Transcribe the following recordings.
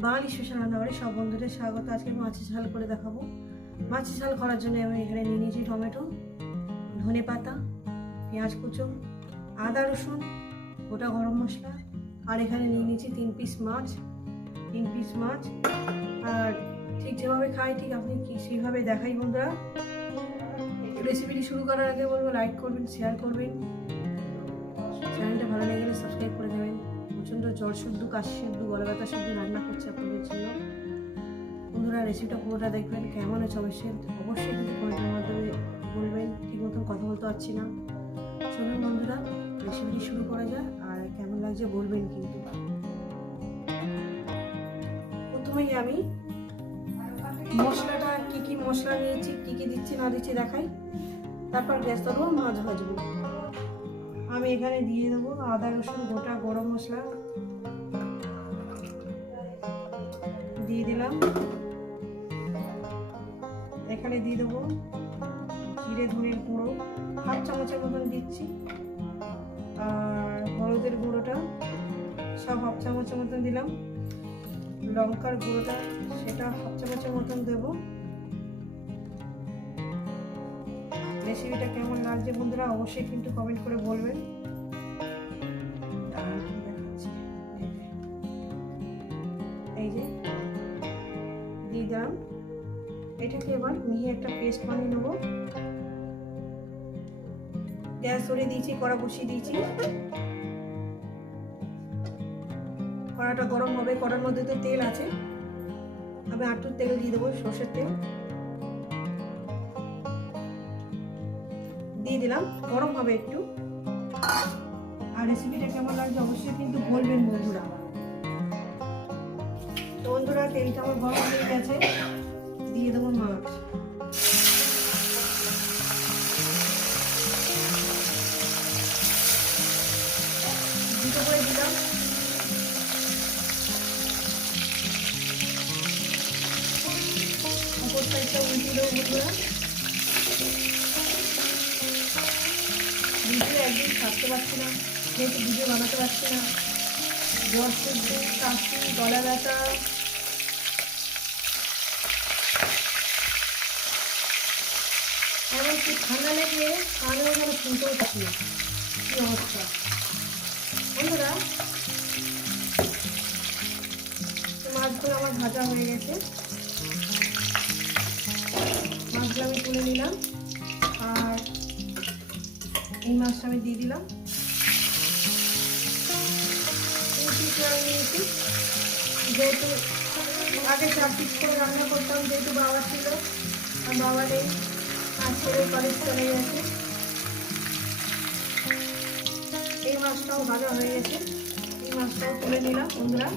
বাঙালি special রান্নাবাড়ি সব বন্ধুদের স্বাগত। আজকে মাছের ঝাল করে দেখাবো। মাছের ঝাল করার জন্য আমি এখানে নিয়ে নিয়েছি টমেটো, ধনে পাতা, পেঁয়াজ কুচো, আদা রসুন, গোটা গরম মশলা, আর এখানে নিয়ে নিয়েছি তিন পিস মাছ, তিন পিস মাছ। আর ঠিক যেভাবে খাই, ঠিক আপনি কি সেইভাবে দেখাই বন্ধুরা। রেসিপিটি শুরু করার আগে বলব লাইক করবেন শেয়ার করবেন। চ্যানেলটা ভালো লেগে সাবস্ক্রাইব করে দেবেন। জ্বর শুদ্ধ কাশি শুদ্ধ গলা ব্যথা শুদ্ধ রান্না করছে আপনাদের জন্য। বন্ধুরা রেসিপিটা পুরোটা দেখবেন, কেমন হচ্ছে অবশ্যই অবশ্যই কিন্তু কমেন্টের মাধ্যমে বলবেন। ঠিক মতন কথা বলতে পারছি না। চলুন বন্ধুরা রেসিপিটি শুরু করা যাক আর কেমন লাগছে বলবেন কিন্তু। প্রথমেই আমি মশলাটা, কি কি মশলা নিয়েছি, কি কি দিচ্ছি, না দিচ্ছি দেখাই। তারপর গ্যাস ধরবো, মাছ ভাজবো। আমি এখানে দিয়ে দেবো আদা, রসুন, গোটা গরম মশলা। দিয়ে দিলাম। এখানে দিয়ে দেবো জিরে, ধনের গুঁড়ো। হাফ চামচের মতন দিচ্ছি। আর হলুদের গুঁড়োটা সব হাফ চামচের মতন দিলাম। লঙ্কার গুঁড়োটা সেটা হাফ চামচের মতন দেবো। রেসিপিটা কেমন লাগছে বন্ধুরা অবশ্যই কিন্তু কমেন্ট করে বলবেন। এটাকে এবার মিহি একটা পেস্ট বানিয়ে নেব। গ্যাস ধরে দিয়েছি, কড়া বসিয়ে দিয়েছি। কড়াটা গরম হবে, কড়ার মধ্যে তো তেল আছে। আমি আটটু তেল দিয়ে দেবো, সর্ষের তেল। দিয়ে দিলাম, গরম হবে একটু। আর রেসিপিটা কেমন লাগছে অবশ্যই কিন্তু বলবেন বন্ধুরা। বন্ধুরা, তেলটা আমার গরম হয়ে গেছে। দিয়ে দেবো মাছ দিলাম একদিন না বানাতে পারছি না জ্বর সর্দি কাশি গলা ব্যথা এমনকি ঠান্ডা লেগে কানেও যেন শুনতেও পাচ্ছি না কী অবস্থা? বন্ধুরা মাছগুলো আমার ভাজা হয়ে গেছে। মাছগুলো আমি তুলে নিলাম, আর এই মাছটা আমি দিয়ে দিলাম। নিয়েছি। যেহেতু আগে চার পিস করে রান্না করতাম, যেহেতু বাবা ছিল, আর বাবা নেই আর চলে গেছে। এই মাছটাও ভাজা হয়ে গেছে। এই মাছটাও তুলে নিলাম বন্ধুরা।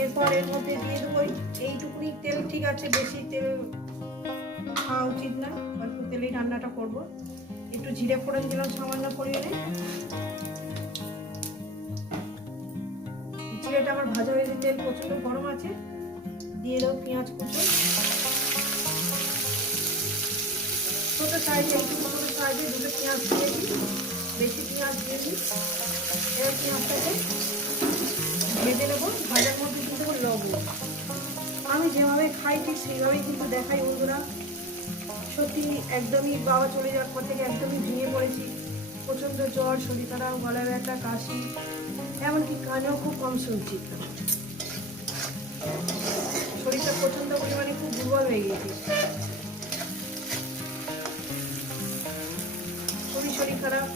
এরপর এর মধ্যে দিয়ে দেবো এইটুকুনি তেল, ঠিক আছে, বেশি তেল খাওয়া উচিত না। অল্প তেলেই রান্নাটা করব। একটু জিরে ফোড়ন দিলাম সামান্য পরিমাণে। জিরেটা আমার ভাজা হয়েছে তেল প্রচণ্ড গরম আছে। দিয়ে দেবো পেঁয়াজ কুচো। ছোট সাইজে একটু ছোট সাইজে দুটো পেঁয়াজ দিয়েছি বেশি পেঁয়াজ দিয়েছি এবার পেঁয়াজটাকে ভেজে নেব। ভাজার মধ্যে দিয়ে দেবো লবণ। আমি যেভাবে খাই ঠিক সেইভাবেই কিন্তু দেখাই বন্ধুরা। সত্যি একদমই বাবা চলে যাওয়ার পর থেকে একদমই ভেঙে পড়েছি। প্রচণ্ড জ্বর শরীর খারাপ গলা ব্যথা কাশি, এমনকি কানেও খুব কম শুনছি। শরীরটা প্রচণ্ড পরিমাণে খুব দুর্বল হয়ে গেছে খারাপ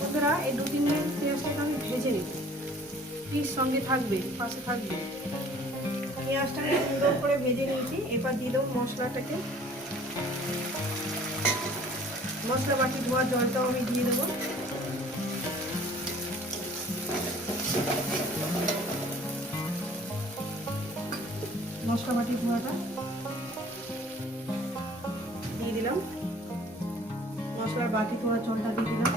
বন্ধুরা, এই দু তিন মিনিট পেঁয়াজটাকে আমি ভেজে নেব। প্লিজ সঙ্গে থাকবে, পাশে থাকবে। পেঁয়াজটা আমি সুন্দর করে ভেজে নিয়েছি এবার দিয়ে দেবো মশলাটাকে। মশলা বাটি ধোয়ার জলটাও আমি দিয়ে দেবো। মশলা বাটি ধোয়াটা মশলার বাটি জলটা দিয়ে দিলাম।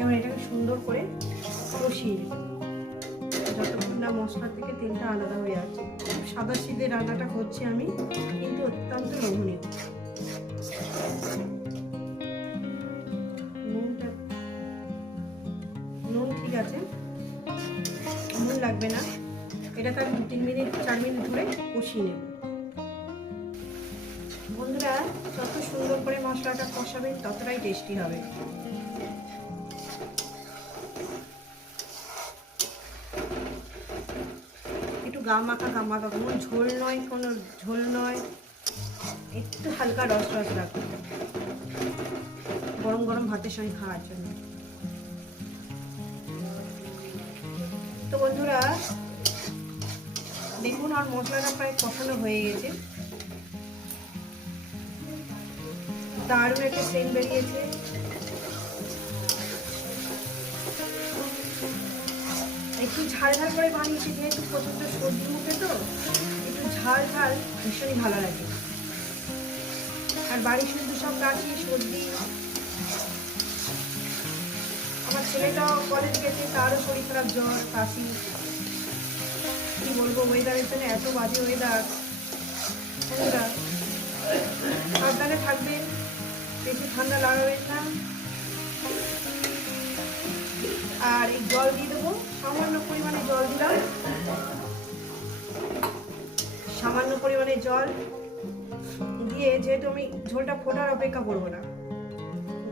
এবার এটাকে সুন্দর করে কষিয়ে নেব। যতক্ষণ না মশলা থেকে তেলটা আলাদা হয়ে আছে। সাদা সিধে রান্নাটা করছি আমি, কিন্তু অত্যন্ত লোভনীয়। নুনটা নুন ঠিক আছে। নুন লাগবে না। এটাকে আমি দু তিন মিনিট, চার মিনিট ধরে কষিয়ে নেব। বন্ধুরা, যত সুন্দর করে মশলাটা কষাবে, ততটাই টেস্টি হবে। একটু গা মাখা গা মাখা, কোনো ঝোল নয়, কোনো ঝোল নয়। একটু হালকা রস রস রাখবে গরম গরম ভাতের সঙ্গে খাওয়ার জন্য। তো বন্ধুরা, দেখুন আর মশলাটা প্রায় কষানো হয়ে গেছে। দারুণ একটা সেন্ট বেরিয়েছে। একটু ঝাল ঝাল করে বানিয়েছি, যেহেতু প্রচণ্ড সর্দি মুখে তো, একটু ঝাল ঝাল ভীষণই ভালো লাগে। আর বাড়ি শুধু সব কাশি সর্দি। আমার ছেলেটাও কলেজ গেছে, তারও শরীর খারাপ, জ্বর, কাশি। কি বলব ওয়েদারের জন্য এত বাজে ওয়েদার সাবধানে থাকবেন। বেশি ঠান্ডা লাগাবেন না। আর এই জল দিয়ে দেবো। সামান্য পরিমাণে জল দিলাম। সামান্য পরিমাণে জল দিয়ে যেহেতু আমি ঝোলটা ফোটার অপেক্ষা করব না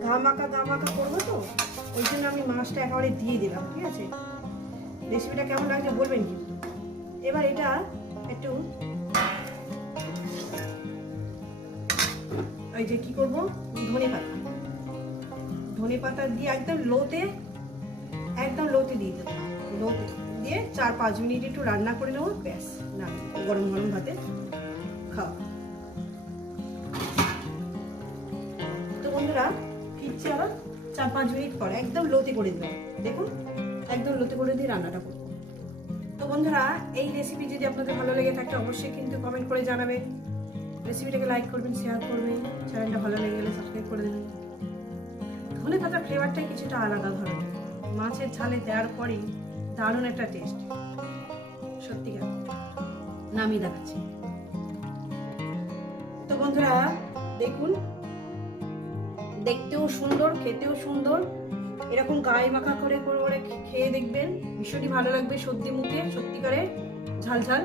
ঘা মাখা করব তো, ওই জন্য আমি মাছটা একেবারে দিয়ে দিলাম, ঠিক আছে? রেসিপিটা কেমন লাগছে বলবেন কিন্তু। এবার এটা একটু ওই যে কি করব? ধনে পাতা। ধনে পাতা দিয়ে একদম লোতে একদম লোতে দিয়ে দেবো। লোতে দিয়ে চার পাঁচ মিনিট একটু রান্না করে নেব, ব্যাস, না, গরম গরম ভাতে খাওয়া তো বন্ধুরা, ফিরছি আবার চার পাঁচ মিনিট পরে, একদম লোতে করে দিলাম দেখুন, একদম লোতে করে দিয়ে রান্নাটা করব। তো বন্ধুরা, এই রেসিপি যদি আপনাদের ভালো লেগে থাকে, অবশ্যই কিন্তু কমেন্ট করে জানাবেন। রেসিপিটাকে লাইক করবেন শেয়ার করবেন চ্যানেলটা ভালো লেগে গেলে সাবস্ক্রাইব করে দেবেন। ধনে পাতার ফ্লেভারটাই কিছুটা আলাদা ধরনের। মাছের ঝালে দেওয়ার পরেই দারুণ একটা টেস্ট সত্যিকার নামিয়ে দেখাচ্ছি। তো বন্ধুরা, দেখুন। দেখতেও সুন্দর, খেতেও সুন্দর। এরকম গায়ে মাখা করে করে খেয়ে দেখবেন। ভীষণই ভালো লাগবে সর্দি মুখে সত্যিকারে ঝাল ঝাল।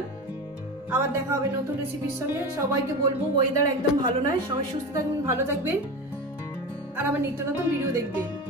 আবার দেখা হবে নতুন রেসিপির সঙ্গে। সবাইকে বলব ওয়েদার একদম ভালো নয়। সবাই সুস্থ থাকবেন, ভালো থাকবেন। আর আমার নিত্য নতুন ভিডিও দেখবেন।